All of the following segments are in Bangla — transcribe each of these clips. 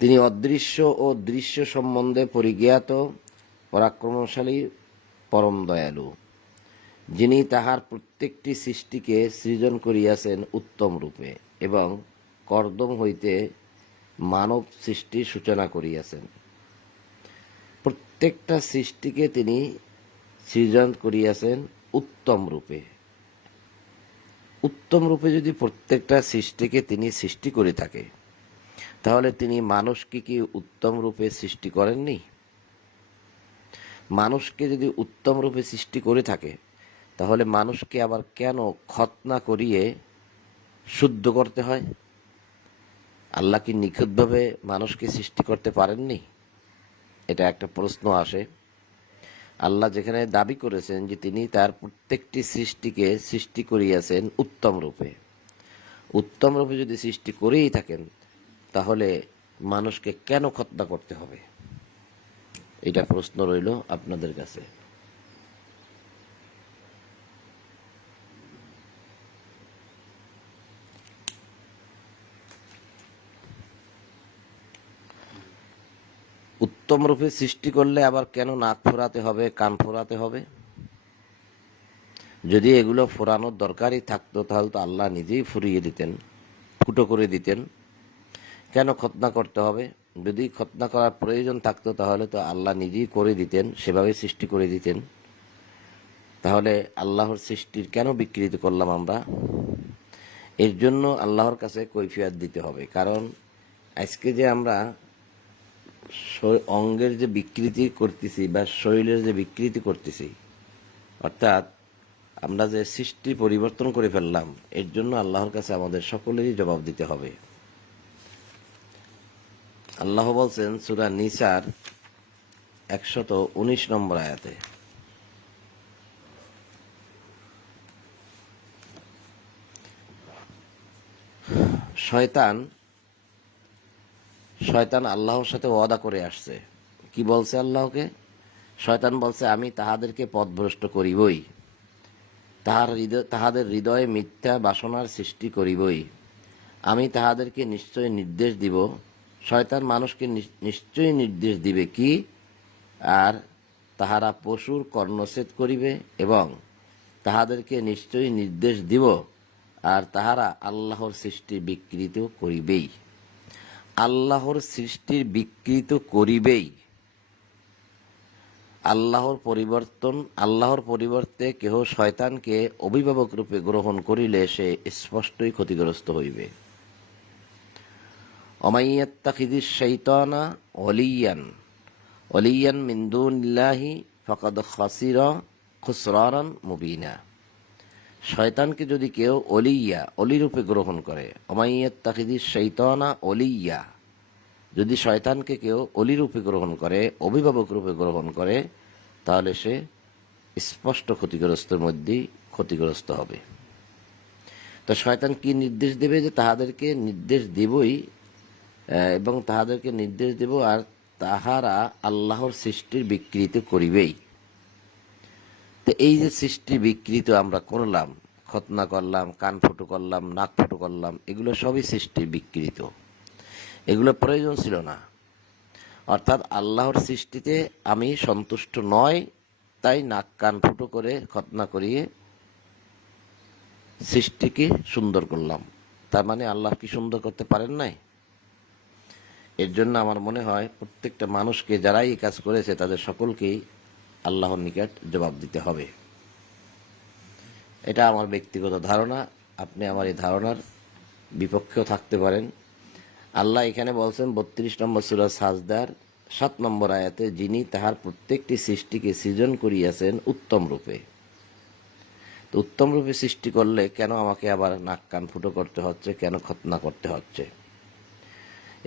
তিনি অদৃশ্য ও দৃশ্য সম্বন্ধে পরিজ্ঞাত, পরাক্রমশালী, পরম দয়ালু, যিনি তাহার প্রত্যেকটি সৃষ্টিকে সৃজন করিয়াছেন উত্তম রূপে এবং কর্দম হইতে মানব সৃষ্টির সূচনা করিয়াছেন। প্রত্যেকটা সৃষ্টিকে তিনি সৃজন করিয়াছেন উত্তম রূপে। উত্তম রূপে যদি প্রত্যেকটা সৃষ্টিকে তিনি সৃষ্টি করে থাকে, তাহলে তিনি মানুষকে কি উত্তম রূপে সৃষ্টি করেননি? মানুষকে যদি উত্তম রূপে সৃষ্টি করে থাকে, তাহলে মানুষকে আবার কেন খতনা করিয়ে শুদ্ধ করতে হয়? আল্লাহ কি নিখুঁতভাবে মানুষকে সৃষ্টি করতে পারেননি? এটা একটা প্রশ্ন আসে। আল্লাহ যেখানে দাবি করেছেন যে তিনি তার প্রত্যেকটি সৃষ্টিকে সৃষ্টি করিয়াছেন উত্তম রূপে, উত্তম রূপে যদি সৃষ্টি করেই থাকেন, তাহলে মানুষকে কেন খতনা করতে হবে? এটা প্রশ্ন রইল আপনাদের কাছে। উত্তম রূপে সৃষ্টি করলে আবার কেন নাক ফোরাতে হবে, কান ফোরাতে হবে? যদি এগুলো ফোরানোর দরকারই থাকতো, তাহলে তো আল্লাহ নিজেই ফুরিয়ে দিতেন, ফুটো করে দিতেন। কেন খতনা করতে হবে? যদি খতনা করার প্রয়োজন থাকতো, তাহলে তো আল্লাহ নিজেই করে দিতেন, সেভাবে সৃষ্টি করে দিতেন। তাহলে আল্লাহর সৃষ্টির কেন বিকৃতি করলাম আমরা? এর জন্য আল্লাহর কাছে কৈফিয়ত দিতে হবে। কারণ আজকে যে আমরা অঙ্গের যে বিকৃতি করতেছি বা শরীরের যে বিকৃতি করতেছি, অর্থাৎ আমরা যে সৃষ্টি পরিবর্তন করে ফেললাম, এর জন্য আল্লাহর কাছে আমাদের সকলেরই জবাব দিতে হবে। আল্লাহ বলছেন সূরা নিসার 119 নম্বর আয়াতে, শয়তান আল্লাহর সাথে ওয়াদা করে আসছে। কি বলছে আল্লাহকে? শয়তান বলছে, আমি তাহাদেরকে পথভ্রষ্ট করিবই, তাহাদের হৃদয়ে মিথ্যা বাসনার সৃষ্টি করিবই, আমি তাহাদেরকে নিশ্চয় নির্দেশ দিব। শয়তান মানুষকে নিশ্চয়ই নির্দেশ দিবে কি? আর তাহারা পশুর কর্ণচ্ছেদ করিবে, এবং তাহাদেরকে নিশ্চয়ই নির্দেশ দিব, আর তাহারা আল্লাহর সৃষ্টি বিকৃত করিবেই। আল্লাহর সৃষ্টির বিকৃত করিবেই। আল্লাহর পরিবর্তে কেহ শয়তানকে অভিভাবক রূপে গ্রহণ করিলে সে স্পষ্টই ক্ষতিগ্রস্ত হইবে। অমাইয়াত্তাখিদিশ শাইতানা ওয়ালিয়ান মিন দুনিল্লাহি ফাকাদ খাসিরা খুসরানান মুবিনা। শয়তানকে যদি কেউ অলিরূপে গ্রহণ করে, অমাইয়াত্তাখিদিশ শাইতানা ওলিয়া, যদি শয়তানকে কেউ অলিরূপে গ্রহণ করে, অভিভাবক রূপে গ্রহণ করে, তাহলে সে স্পষ্ট ক্ষতিগ্রস্তের মধ্যেই ক্ষতিগ্রস্ত হবে। তো শয়তান কি নির্দেশ দেবে? যে তাহাদেরকে নির্দেশ দেবই, এবং তাহাদেরকে নির্দেশ দেব, আর তাহারা আল্লাহর সৃষ্টির বিকৃতি করিবেই। তো এই যে সৃষ্টির বিকৃতি আমরা করলাম, খতনা করলাম, কান ফুটো করলাম, নাক ফুটো করলাম, এগুলো সবই সৃষ্টির বিকৃত। এগুলো প্রয়োজন ছিল না। অর্থাৎ আল্লাহর সৃষ্টিতে আমি সন্তুষ্ট নয়, তাই নাক কান ফুটো করে খতনা করিয়ে সৃষ্টিকে সুন্দর করলাম। তার মানে আল্লাহ কি সুন্দর করতে পারেন নাই? এর জন্য আমার মনে হয় প্রত্যেকটা মানুষকে, যারাই এই কাজ করেছে, তাদের সকলকেই আল্লাহর নিকট জবাব দিতে হবে। এটা আমার ব্যক্তিগত ধারণা। আপনি আমার এই ধারণার বিপক্ষেও থাকতে পারেন। আল্লাহ এখানে বলছেন 32 নম্বর সূরা সাজদার 7 নম্বর আয়াতে, যিনি তাহার প্রত্যেকটি সৃষ্টিকে সৃজন করিয়াছেন উত্তম রূপে। তো উত্তম রূপে সৃষ্টি করলে কেন আমাকে আবার নাক কান ফুটো করতে হচ্ছে, কেন খতনা করতে হচ্ছে?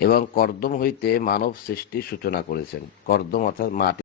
এবং কর্দম হইতে মানব সৃষ্টির সূচনা করেছেন। কর্দম অর্থাৎ মাটি।